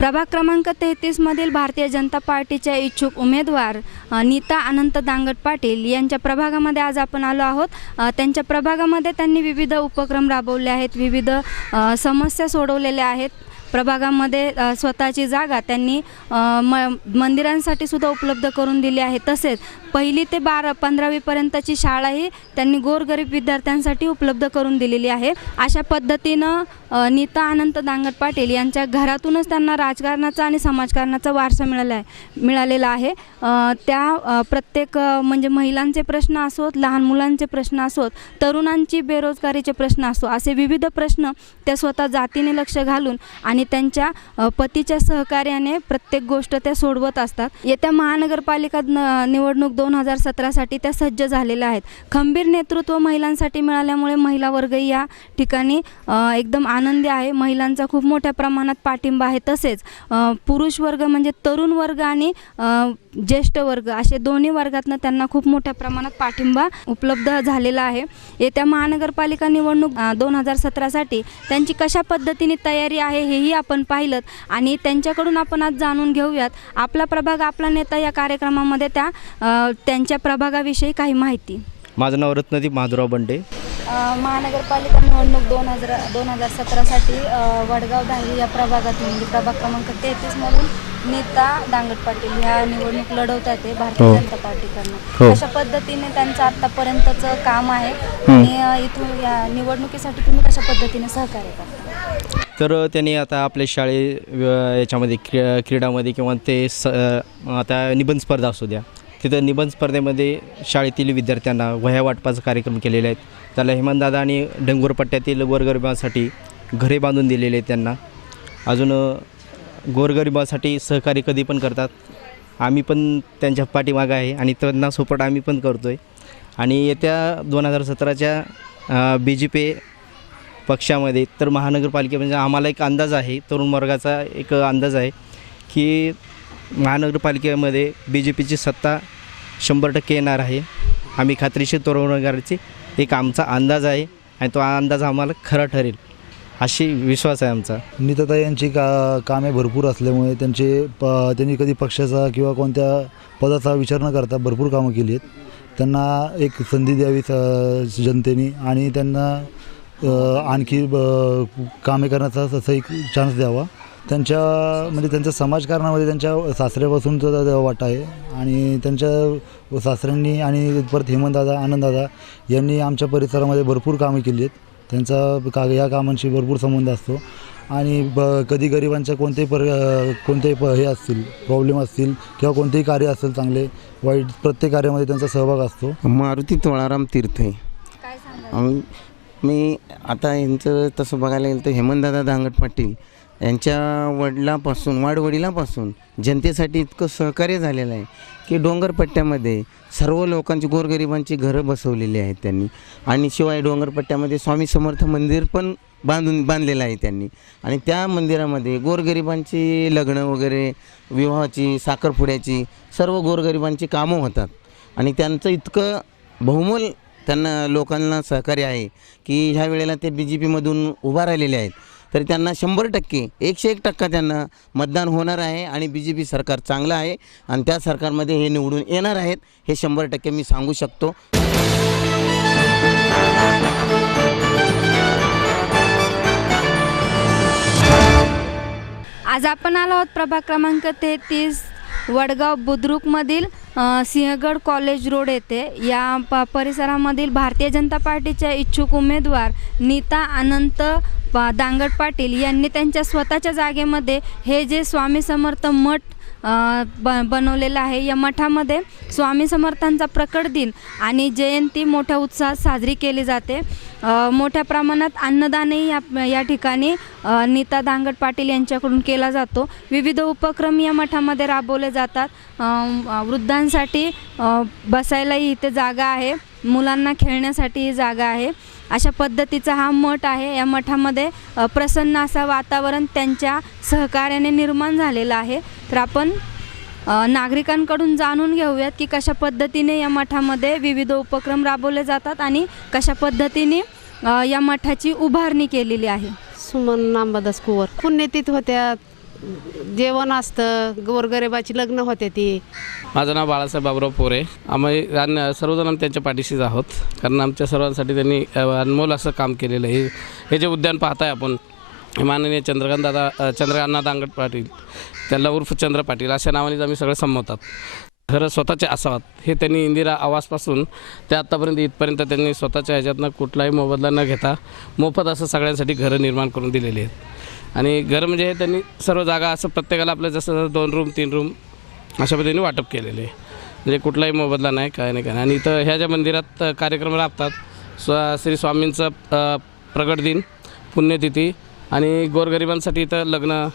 प्रभाग क्रमांक 33 मधील भारतीय जनता पार्टीच्या इच्छुक उमेदवार नीता अनंत दांगट पाटील यांच्या प्रभागामध्ये आज आपण आलो आहोत। त्यांच्या प्रभागामध्ये त्यांनी विविध उपक्रम राबवले आहेत, विविध समस्या सोडवलेल्या आहेत। प्रभागामध्ये स्वतःची जागा त्यांनी मंदिरांसाठी सुद्धा उपलब्ध करून दिली आहे। तसेच 1ली ते 15वी पर्यंतची शाळाही त्यांनी गोरगरीब विद्यार्थ्यांसाठी उपलब्ध करून दिलेली आहे। अशा पद्धतीनं नीता अनंत दांगट पाटील यांच्या घरातूनच त्यांना राजकारणाचा आणि समाजकारणाचा वारसा मिळालेला आहे। त्या प्रत्येक म्हणजे महिलांचे प्रश्न असोत, लहान मुलांचे प्रश्न असोत, तरुणांची बेरोजगारीचे प्रश्न असो, असे विविध प्रश्न त्या स्वतः जातीने लक्ष घालून आणि त्यांच्या पतीच्या सहकार्याने प्रत्येक गोष्ट त्या सोडवत असतात। येत्या महानगरपालिका निवडणूक 2017 साठी त्या सज्ज झालेल्या आहेत। खंबीर नेतृत्व महिलांसाठी मिळाल्यामुळे महिला वर्गही या ठिकाणी एकदम आनंदी आहे। महिलांचा खूप मोठ्या प्रमाणात पाठिंबा आहे। तसेच पुरुष वर्ग म्हणजे तरुण वर्ग आणि ज्येष्ठ वर्ग असे दोन्ही वर्गातनं त्यांना खूप मोठ्या प्रमाणात पाठिंबा उपलब्ध झालेला आहे। येत्या महानगरपालिका निवडणूक 2017 साठी त्यांची कशा पद्धतीने तयारी आहे हेही आपण पाहिलं आणि त्यांच्याकडून आपण आज जाणून घेऊयात। आपला प्रभाग आपला नेता या कार्यक्रमामध्ये त्यांच्या प्रभागाविषयी काही माहिती। माझं नाव रत्नदीप माधुराव बंडे। महानगरपालिका निवडणूक 2017 साठी वडगाव धायरी या प्रभागातून म्हणजे प्रभाग क्रमांक 33 मधून नीता दांगट पाटील ह्या निवडणूक लढवतात ते भारतीय जनता पार्टीकडून। कशा पद्धतीने त्यांचं आतापर्यंतचं काम आहे आणि इथून या निवडणुकीसाठी तुम्ही कशा पद्धतीने सहकार्य करता? तर त्यांनी आता आपल्या याच्यामध्ये क्रीडामध्ये किंवा ते आता निबंध स्पर्धा असू द्या, तिथं निबंध स्पर्धेमध्ये शाळेतील विद्यार्थ्यांना वह्या वाटपाचा कार्यक्रम केलेले आहेत। त्याला हेमंतदादा आणि डोंगरपट्ट्यातील गोरगरिबांसाठी घरे बांधून दिलेले आहेत। त्यांना अजून गोरगरिबांसाठी सहकार्य कधी पण करतात। आम्ही पण त्यांच्या पाठीमागं आहे आणि त्यांना सपोर्ट आम्ही पण करतो आहे। आणि येत्या 2017च्या BJP पक्षामध्ये तर महानगरपालिकेमध्ये आम्हाला एक अंदाज आहे, तरुण वर्गाचा एक अंदाज आहे की महानगरपालिकेमध्ये BJPची सत्ता 100% येणार आहे। आम्ही खात्रीशीर तरुण वर्गाची एक आमचा अंदाज आहे आणि तो अंदाज आम्हाला खरा ठरेल अशी विश्वास आहे आमचा। नीताताई यांची कामे भरपूर असल्यामुळे त्यांनी कधी पक्षाचा किंवा कोणत्या पदाचा विचार न करता भरपूर कामं केली आहेत। त्यांना एक संधी द्यावी जनतेने आणि त्यांना आणखी कामे करण्याचा तसा एक चान्स द्यावा। त्यांच्या समाजकारणामध्ये त्यांच्या सासऱ्यापासूनचा वाटा आहे आणि त्यांच्या सासऱ्यांनी आणि परत हेमंतदादा आनंददादा यांनी आमच्या परिसरामध्ये भरपूर कामे केली आहेत। त्यांचा या कामांशी भरपूर संबंध असतो आणि कधी गरिबांच्या कोणतेही हे असतील प्रॉब्लेम असतील किंवा कोणतेही कार्य असेल चांगले वाईट प्रत्येक कार्यामध्ये त्यांचा सहभाग असतो। मारुती तोळाराम तीर्थ आहे। मी आता यांचं तसं बघायला गेलं तर हेमंतदादा दांगट पाटील यांच्या वाडवडिलापासून जनतेसाठी इतकं सहकार्य झालेलं आहे की डोंगरपट्ट्यामध्ये सर्व लोकांची गोरगरिबांची घरं बसवलेली आहेत त्यांनी। आणि शिवाय डोंगरपट्ट्यामध्ये स्वामी समर्थ मंदिर पण बांधलेलं आहे त्यांनी आणि त्या मंदिरामध्ये गोरगरिबांची लग्न वगैरे, विवाहाची, साखरपुड्याची सर्व गोरगरिबांची कामं होतात आणि त्यांचं इतकं बहुमोल त्यांना लोकांना सहकार्य आहे की ह्या वेळेला ते BJPमधून उभा राहिलेले आहेत। तर त्यांना 100% 101% त्यांना मतदान होणार आहे आणि BJP सरकार चांगलं आहे आणि त्या सरकारमध्ये हे निवडून येणार आहेत हे 100% मी सांगू शकतो। आज आपण आलो आहोत प्रभाग क्रमांक 33 वडगाव बुद्रुकमधील सिंहगड कॉलेज रोड येथे या परिसरामधील भारतीय जनता पार्टीच्या इच्छुक उमेदवार नीता अनंत दांगट पाटील यांनी त्यांच्या स्वतःच्या जागेमध्ये हे जे स्वामी समर्थ मठ बनवलेला आहे। या मठामध्ये स्वामी समर्थांचा प्रकट दिन आणि जयंती मोठ्या उत्साहात साजरी केली जाते। मोठ्या प्रमाणात अन्नदानही या ठिकाणी नीता दांगट पाटील यांच्याकडून केला जातो। विविध उपक्रम या मठामध्ये राबवले जातात। वृद्धांसाठी बसायलाही इथे जागा आहे, मुलांना खेळण्यासाठी जागा आहे। अशा पद्धतीचा हा मठ आहे। या मठामध्ये प्रसन्न असं वातावरण त्यांच्या सहकार्याने निर्माण झालेलं आहे। तर आपण नागरिकांकडून जाणून घेऊयात की कशा पद्धतीने या मठामध्ये विविध उपक्रम राबवले जातात आणि कशा पद्धतीने या मठाची उभारणी केलेली आहे। सुमन नामदास कुवर पुण्यतिथी होत्या जेवण असतं, गोरगरिबाची लग्न होते ती. माझं नाव बाळासाहेब बाबुराव पोरे. आम्ही सर्वजण त्यांच्या पाठीशीच आहोत, कारण आमच्या सर्वांसाठी त्यांनी अनमोल असं काम केलेलं आहे. हे जे उद्यान पाहताय आपण, माननीय चंद्रकांतअण्णा दांगट पाटील, त्याला उर्फ चंद्र पाटील अशा नावानेच आम्ही सगळे संबोधतात. घरं स्वतःचे असावात हे त्यांनी इंदिरा आवासपासून ते आत्तापर्यंत इथपर्यंत त्यांनी स्वतःच्या ह्याच्यातनं कुठलाही मोबदला न घेता मोफत असं सगळ्यांसाठी घरं निर्माण करून दिलेली आहेत. आणि घर म्हणजे हे त्यांनी सर्व जागा असं प्रत्येकाला आपलं जसं 2 रूम 3 रूम अशा पद्धतीने वाटप केलेले आहे. म्हणजे कुठलाही मोबदला नाही, काय नाही. आणि इथं ह्या ज्या मंदिरात कार्यक्रम राबतात, श्री स्वामींचं प्रगट दिन, पुण्यतिथी आणि गोरगरिबांसाठी इथं लग्न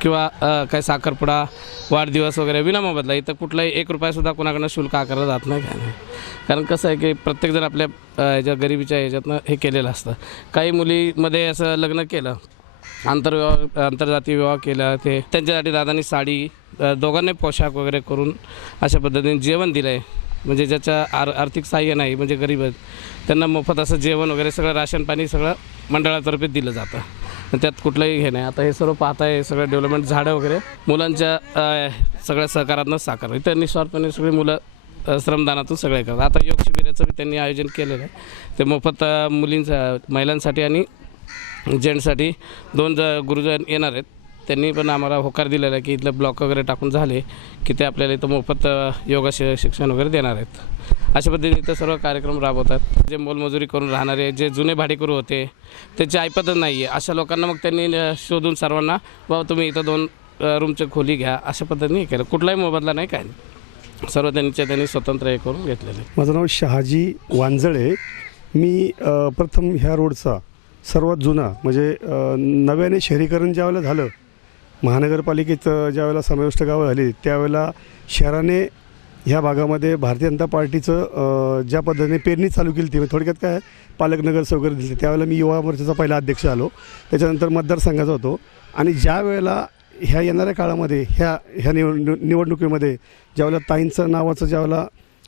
किंवा काय साखरपुडा, वाढदिवस वगैरे विना मोबदला. इथं कुठलाही 1 रुपयासुद्धा कोणाकडनं शुल्क आकारलं जात नाही, काय नाही. कारण कसं आहे की प्रत्येकजण आपल्या ह्याच्या गरिबीच्या ह्याच्यातनं हे केलेलं असतं. काही मुलीमध्ये असं लग्न केलं, आंतरजातीय विवाह केला, ते त्यांच्यासाठी दादांनी साडी, दोघांनी पोशाख वगैरे करून अशा पद्धतीने जेवण दिलं आहे. म्हणजे ज्याच्या आर्थिक सहाय्य नाही, म्हणजे गरीब आहेत, त्यांना मोफत असं जेवण वगैरे सगळं राशन पाणी सगळं मंडळातर्फे दिलं जातं. त्यात कुठलंही हे नाही. आता हे सर्व पाहताय सगळं डेव्हलपमेंट, झाडं वगैरे मुलांच्या सगळ्या सहकारातनं साकार. इथं निस्वार्थपणे सगळी मुलं श्रमदानातून सगळे करतात. आता योग शिबिराचं बी त्यांनी आयोजन केलेलं आहे. ते मोफत महिलांसाठी आणि जेंट्ससाठी 2 गुरुजन येणार आहेत. त्यांनी पण आम्हाला होकार दिलेला आहे की इथलं ब्लॉक वगैरे टाकून झाले की ते आपल्याला इथं मोफत योगा शिक्षण वगैरे देणार आहेत. अशा पद्धतीने इथं सर्व कार्यक्रम राबवतात. जे मोलमजुरी करून राहणारे, जे जुने भाडेकरू होते, त्याची ऐपतच नाही आहे, अशा लोकांना मग त्यांनी शोधून सर्वांना, बाबा तुम्ही इथं 2 रूमची खोली घ्या, अशा पद्धतीने केलं. कुठलाही मोबदला नाही, काय नाही. सर्व त्यांनी स्वतंत्र हे करून घेतलेले. माझं नाव शहाजी वांजळे. मी प्रथम ह्या रोडचा सर्वात जुना, म्हणजे नव्याने शहरीकरण ज्यावेळेला झालं, महानगरपालिकेत ज्यावेळेला समाविष्ट गावं झाली, त्यावेळेला शहराने ह्या भागामध्ये भारतीय जनता पार्टीचं ज्या पद्धतीने पेरणी चालू केली ती, थोडक्यात काय पालकनगरचं वगैरे दिले, त्यावेळेला मी युवा मोर्चाचा पहिला अध्यक्ष आलो. त्याच्यानंतर मतदारसंघाचा होतो. आणि ज्या वेळेला ह्या येणाऱ्या काळामध्ये ह्या निवडणुकीमध्ये ज्यावेळेला ताईंचं नावाचं ज्यावेळेला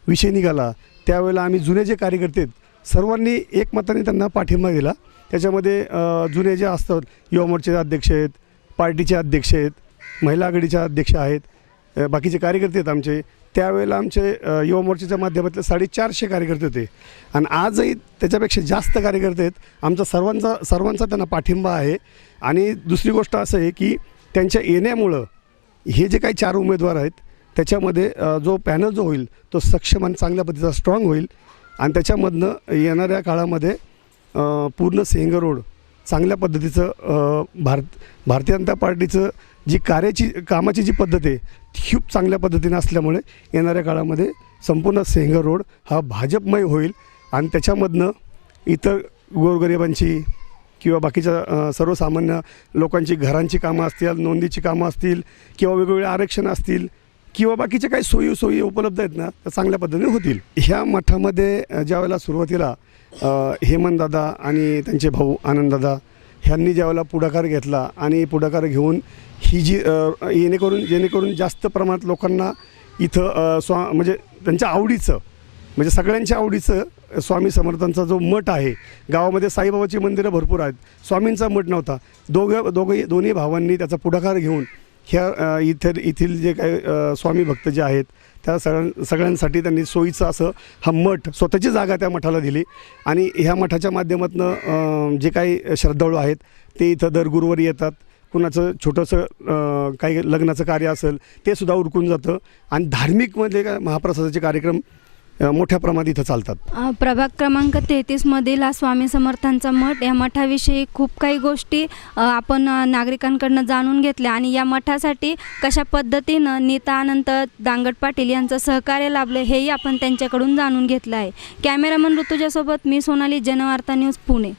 विषय निघाला, त्यावेळेला आम्ही जुने जे कार्यकर्ते आहेत सर्वांनी एकमताने त्यांना पाठिंबा दिला. त्याच्यामध्ये जुने जे असतात, युवा मोर्चाचे अध्यक्ष आहेत, पार्टीचे अध्यक्ष आहेत, महिला आघाडीच्या अध्यक्ष आहेत, बाकीचे कार्यकर्ते आहेत आमचे. त्यावेळेला आमचे युवा मोर्चाच्या माध्यमातले 450 कार्यकर्ते होते. आणि आजही त्याच्यापेक्षा जास्त कार्यकर्ते आहेत. आमचा सर्वांचा त्यांना पाठिंबा आहे. आणि दुसरी गोष्ट असं आहे की त्यांच्या येण्यामुळं हे जे काही 4 उमेदवार आहेत त्याच्यामध्ये जो पॅनल जो होईल तो सक्षम आणि चांगल्या पद्धतीचा स्ट्रॉंग होईल. आणि त्याच्यामधनं येणाऱ्या काळामध्ये पूर्ण सेंगर रोड चांगल्या पद्धतीचं भारतीय जनता पार्टीचं जी कामाची जी पद्धत आहे ती खूप चांगल्या पद्धतीने असल्यामुळे येणाऱ्या काळामध्ये संपूर्ण सेंगर रोड हा भाजपमय होईल. आणि त्याच्यामधनं इतर गोरगरिबांची किंवा बाकीच्या सर्वसामान्य लोकांची घरांची कामं असतील, नोंदीची कामं असतील, किंवा वेगवेगळे आरक्षण असतील, किंवा बाकीचे काही सोयी उपलब्ध आहेत ना, त्या चांगल्या पद्धतीने होतील. ह्या मठामध्ये ज्यावेळेला सुरुवातीला हेमंतदादा आणि त्यांचे भाऊ आनंददादा ह्यांनी ज्यावेळेला पुढाकार घेतला, आणि पुढाकार घेऊन ही जी जेणेकरून जास्त प्रमाणात लोकांना इथं म्हणजे त्यांच्या आवडीचं, म्हणजे सगळ्यांच्या आवडीचं स्वामी समर्थांचा जो मठ आहे, गावामध्ये साईबाबाची मंदिरं भरपूर आहेत, स्वामींचा मठ नव्हता, दोन्ही भावांनी त्याचा पुढाकार घेऊन ह्या येथील जे काही स्वामी भक्त जे आहेत त्या सगळ्यांसाठी त्यांनी सोयीचं असं हा मठ, स्वतःची जागा त्या मठाला दिली. आणि ह्या मठाच्या माध्यमातून जे काही श्रद्धाळू आहेत ते इथं दर गुरुवारी येतात. कुणाचं छोटंसं काही लग्नाचं कार्य असेल ते सुद्धा उरकून जातं. आणि धार्मिकमध्ये काय महाप्रसादाचे कार्यक्रम मोठ्या प्रमाणात इथं चालतात. प्रभाग क्रमांक 33 मधील हा स्वामी समर्थांचा मठ, या मठाविषयी खूप काही गोष्टी आपण नागरिकांकडनं जाणून घेतल्या. आणि या मठासाठी कशा पद्धतीनं नीता अनंत दांगट पाटील यांचं सहकार्य लाभलं हेही आपण त्यांच्याकडून जाणून घेतलं आहे. कॅमेरामन ऋतुजासोबत मी सोनाली, जनवार्ता न्यूज, पुणे.